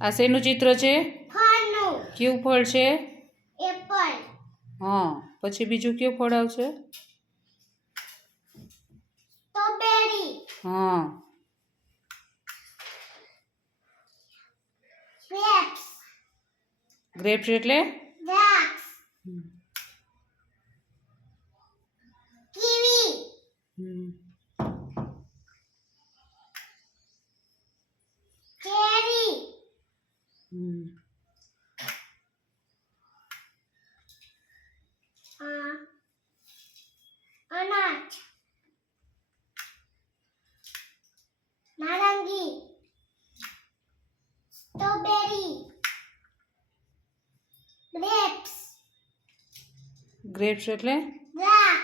આ શેનું ચિત્ર છે? ફળનું. કયું ફળ છે? એપલ. હા, પછી બીજું કયું ફળ આવશે? સ્ટ્રોબેરી. હા. ગ્રેપ્સ. ગ્રેપ્સ એટલે? દ્રાક્ષ. કીવી. ચેરી. અનાજ. નારંગી. સ્ટ્રોબેરી. ગ્રેપ્સ. ગ્રેપ્સ એટલે? દ્રાક્ષ.